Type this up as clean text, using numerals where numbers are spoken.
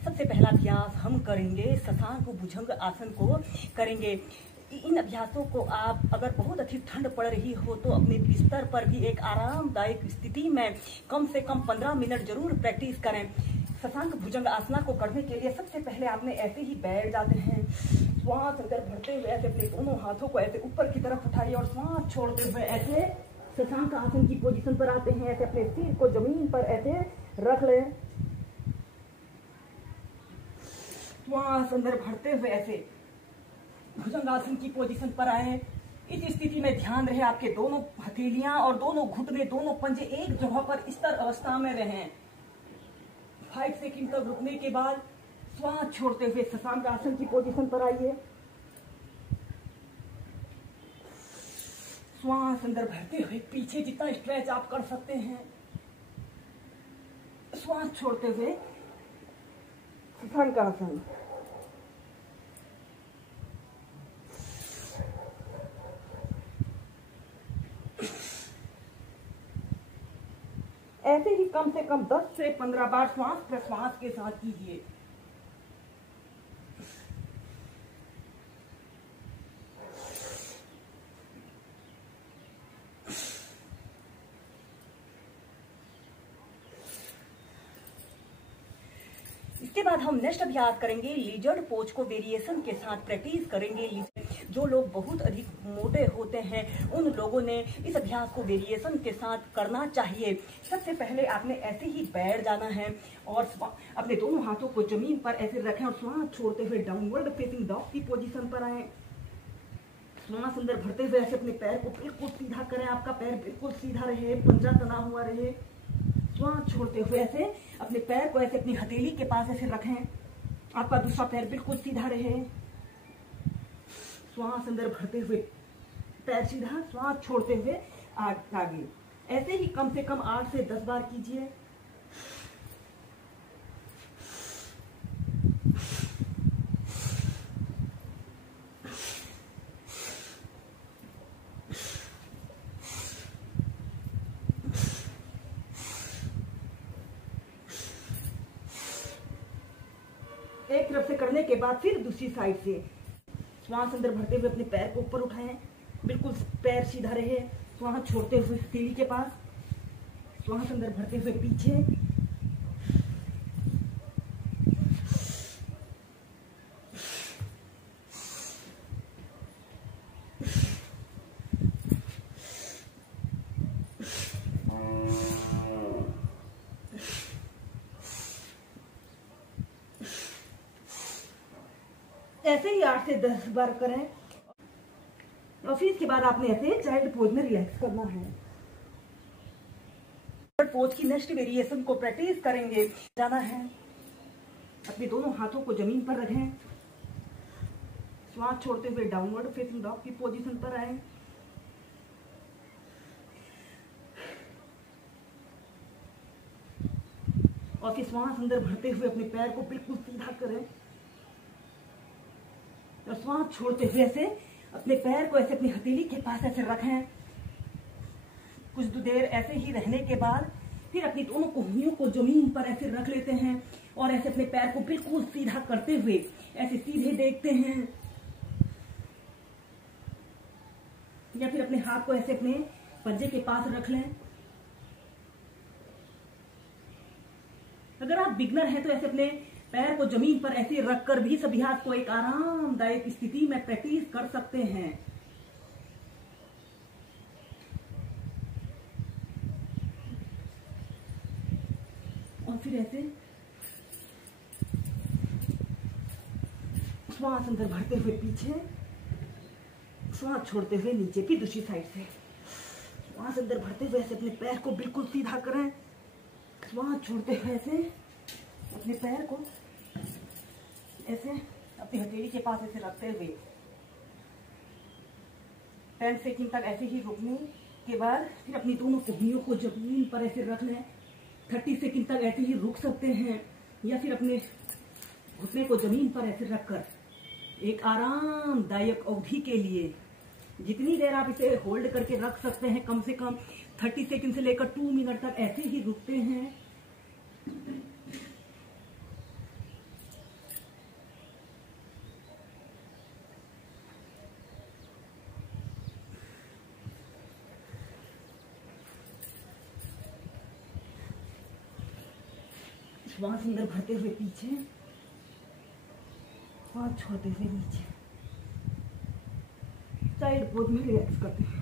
सबसे पहला अभ्यास हम करेंगे शशांक भुजंग आसन को करेंगे। इन अभ्यासों को आप अगर बहुत अधिक ठंड पड़ रही हो तो अपने बिस्तर पर भी एक आरामदायक स्थिति में कम से कम 15 मिनट जरूर प्रैक्टिस करें। शशांक भुजंग आसना को करने के लिए सबसे पहले आपने ऐसे ही बैठ जाते हैं। श्वास अंदर भरते हुए ऐसे अपने दोनों हाथों को ऐसे ऊपर की तरफ उठाइए और श्वास छोड़ते हुए ऐसे शशांक आसन की पोजीशन पर आते हैं। ऐसे अपने सिर को जमीन पर ऐसे रख लें। श्वास अंदर भरते हुए ऐसे भुजंगासन की पोजीशन पर आए। इस स्थिति में ध्यान रहे आपके दोनों हथेलियां और दोनों घुटने, दोनों पंजे एक जगह पर स्थिर अवस्था में रहें। 5 सेकंड तक रुकने के बाद श्वास छोड़ते हुए शशांक आसन की पोजीशन पर आइए। श्वास अंदर भरते हुए पीछे जितना स्ट्रेच आप कर सकते हैं, श्वास छोड़ते हुए शशांक आसन। ऐसे ही कम से कम 10 से 15 बार श्वास प्रश्वास के साथ कीजिए। इसके बाद हम नेक्स्ट अभ्यास करेंगे लिजर्ड पोज को वेरिएशन के साथ प्रैक्टिस करेंगे। जो लोग बहुत अधिक मोटे होते हैं उन लोगों ने इस अभ्यास को वेरिएशन के साथ करना चाहिए। सबसे पहले आपने ऐसे ही बैठ जाना है और अपने दोनों हाथों को जमीन पर ऐसे रखें और श्वास छोड़ते हुए डाउनवर्ड फेसिंग डॉग की पोजीशन पर आए। श्वास अंदर भरते हुए ऐसे अपने पैर को बिल्कुल सीधा करें। आपका पैर बिल्कुल सीधा रहे, पंजा तना हुआ रहे। श्वास छोड़ते हुए ऐसे अपने पैर को ऐसे अपनी हथेली के पास ऐसे रखें। आपका दूसरा पैर बिल्कुल सीधा रहे। श्वास अंदर भरते हुए पैर सीधा, श्वास छोड़ते हुए आगे। ऐसे ही कम से कम 8 से 10 बार कीजिए। एक तरफ से करने के बाद फिर दूसरी साइड से श्वास अंदर भरते हुए अपने पैर को ऊपर उठाएं, बिल्कुल पैर सीधा रहे। श्वास छोड़ते हुए हथेली के पास, श्वास अंदर भरते हुए पीछे। ऐसे ही 8 से 10 बार करें और फिर इसके बाद आपने ऐसे चाइल्ड पोज में रिलैक्स करना है। पोज की नेक्स्ट वेरिएशन को प्रैक्टिस करेंगे। जाना है, अपने दोनों हाथों को जमीन पर रखें। श्वास छोड़ते हुए डाउनवर्ड फेसिंग डॉग की पोजीशन पर आए। और फिर श्वास अंदर भरते हुए अपने पैर को बिल्कुल सीधा करें और श्वास छोड़ते हुए ऐसे अपने पैर को ऐसे अपनी हथेली के पास ऐसे रखें। कुछ देर ऐसे ही रहने के बाद फिर अपनी दोनों कोहनियों को जमीन पर ऐसे रख लेते हैं और ऐसे अपने पैर को बिल्कुल सीधा करते हुए ऐसे सीधे देखते हैं, या फिर अपने हाथ को ऐसे अपने पंजे के पास रख लें। अगर आप बिगनर हैं तो ऐसे अपने पैर को जमीन पर ऐसे रखकर भी इस अभ्यास को एक आरामदायक स्थिति में प्रैक्टिस कर सकते हैं। और फिर ऐसे श्वास अंदर भरते हुए पीछे, श्वास छोड़ते हुए नीचे। फिर दूसरी साइड से श्वास अंदर भरते हुए ऐसे अपने पैर को बिल्कुल सीधा करें। श्वास छोड़ते हुए ऐसे अपने पैर को ऐसे अपनी हथेली के पास ऐसे रखते हुए 10 सेकंड तक ऐसे ही रुकने के बाद फिर अपनी दोनों कोहनियों को जमीन पर ऐसे रख लें। 30 सेकंड तक ऐसे ही रुक सकते हैं, या फिर अपने घुटने को जमीन पर ऐसे रखकर एक आरामदायक अवधि के लिए जितनी देर आप इसे होल्ड करके रख सकते हैं, कम से कम 30 सेकंड से लेकर 2 मिनट तक ऐसे ही रुकते हैं। श्वास अंदर भरते हुए पीछे और छोड़ते हुए नीचे। साइड पोज में रिलैक्स करते हैं।